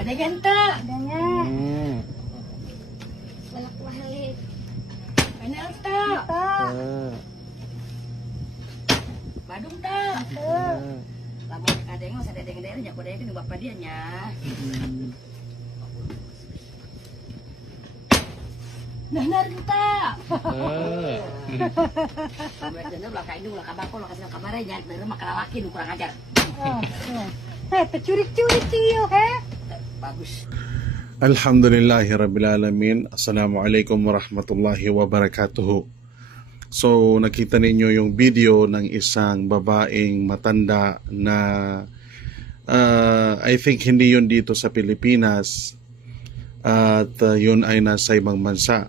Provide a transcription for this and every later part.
Ada ganta. Adanya. Balak mahalik. Ano ta? Ito. Badung ta. Ito. Lamun kadeng sa dedeng-dedeng nya kudu nu bapa dia nya. Nah narita. Sampai jenuh lah kain ulah kabako lah kasih kamare nya dari makalawaki nu kurang ajar. Curi-curi ciyo, Bagus. Alhamdulillahirabbil alamin. Assalamualaikum warahmatullahi wabarakatuh. So nakita ninyo yung video ng isang babaeng matanda na I think hindi yun dito sa Pilipinas at yun ay nasa ibang bansa.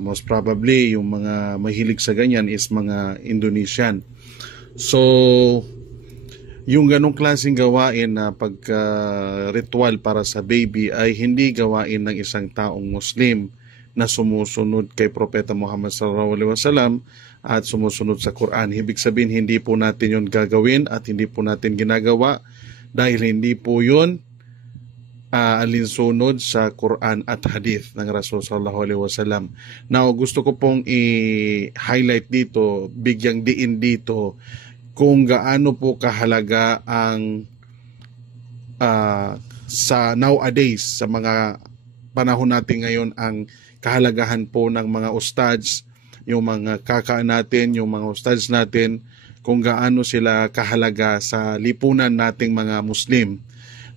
Most probably yung mga mahilig sa ganyan is mga Indonesian. So yung ganong klaseng gawain na pagka-ritual para sa baby ay hindi gawain ng isang taong Muslim na sumusunod kay Propeta Muhammad sallallahu alaihi wasallam at sumusunod sa Quran. Ibig sabihin hindi po natin yun gagawin at hindi po natin ginagawa dahil hindi po yun alinsunod sa Quran at Hadith ng Rasul sallallahu alaihi wasallam. Now gusto ko pong i-highlight dito, bigyang diin dito kung gaano po kahalaga ang sa nowadays, sa mga panahon natin ngayon, ang kahalagahan po ng mga ustads, yung mga kaka natin, yung mga ustads natin, kung gaano sila kahalaga sa lipunan nating mga Muslim.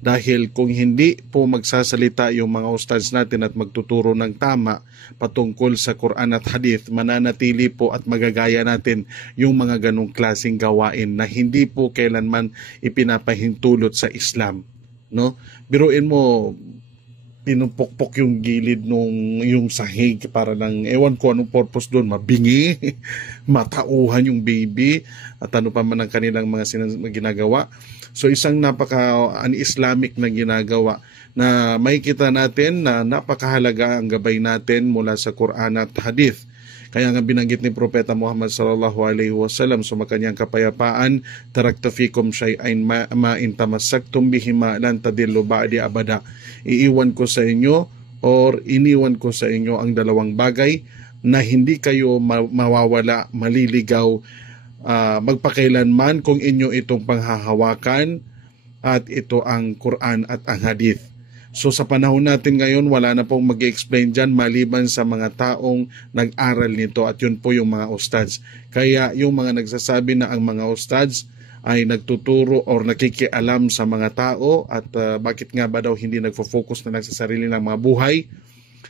Dahil kung hindi po magsasalita yung mga ustads natin at magtuturo ng tama patungkol sa Quran at Hadith, mananatili po at magagaya natin yung mga ganong klaseng gawain na hindi po kailanman ipinapahintulot sa Islam. No? Biruin mo, pinumpok-pok yung gilid nung yung sahig para lang, ewan ko anong purpose doon, mabingi, matauhan yung baby, at ano pa man ang kanilang mga ginagawa. So isang napaka-un-Islamic na ginagawa na makikita natin na napakahalaga ang gabay natin mula sa Quran at Hadith. Kaya nga binanggit ni Propeta Muhammad sallallahu alaihi wasallam sa kanyang kapayapaan, taraktu fikum shay'ain ma in tamassaktum bihima lan tadillu ba'di abada. Iiwan ko sa inyo or iniwan ko sa inyo ang dalawang bagay na hindi kayo mawawala, maliligaw, magpakailanman kung inyo itong panghahawakan, at ito ang Quran at ang Hadith. So sa panahon natin ngayon, wala na pong mag-explain dyan maliban sa mga taong nag-aral nito, at yun po yung mga ustads. Kaya yung mga nagsasabi na ang mga ustads ay nagtuturo or nakikialam sa mga tao at bakit nga ba daw hindi nagfo-focus na lang sa sarili ng mga buhay,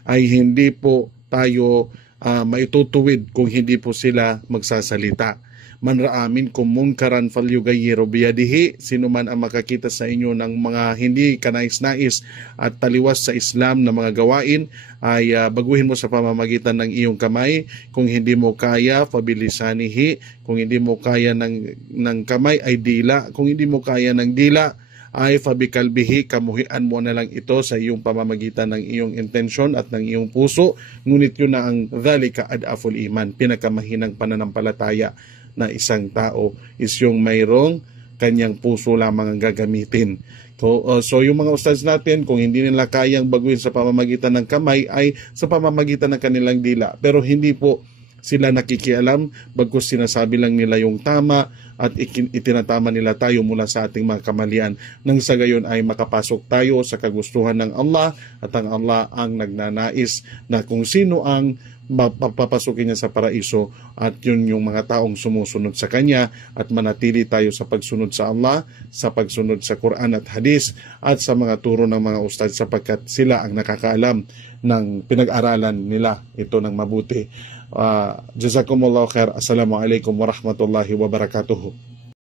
ay hindi po tayo maitutuwid kung hindi po sila magsasalita. Man ra'amin kung munkaran falyugayyiru biyadihi, sino man ang makakita sa inyo ng mga hindi kanais-nais at taliwas sa Islam na mga gawain, ay baguhin mo sa pamamagitan ng iyong kamay. Kung hindi mo kaya, fabilisanihi. Kung hindi mo kaya ng kamay, ay dila. Kung hindi mo kaya ng dila, ay fabikalbihi, kamuhian mo na lang ito sa iyong pamamagitan ng iyong intensyon at ng iyong puso. Ngunit yun na ang dhalika ad'aful iman, pinakamahinang pananampalataya na isang tao is yung mayroong kanyang puso lamang ang gagamitin. So yung mga ustads natin, kung hindi nila kayang baguhin sa pamamagitan ng kamay, ay sa pamamagitan ng kanilang dila. Pero hindi po sila nakikialam, bagkus sinasabi lang nila yung tama at itinatama nila tayo mula sa ating mga kamalian. Nang sa gayon ay makapasok tayo sa kagustuhan ng Allah, at ang Allah ang nagnanais na kung sino ang papapasukin niya sa paraiso, at yun yung mga taong sumusunod sa kanya, at manatili tayo sa pagsunod sa Allah, sa pagsunod sa Quran at Hadith, at sa mga turo ng mga ustad, sapagkat sila ang nakakaalam ng pinag-aralan nila ito ng mabuti. Jazakumullahu khair. Assalamualaikum warahmatullahi wabarakatuh.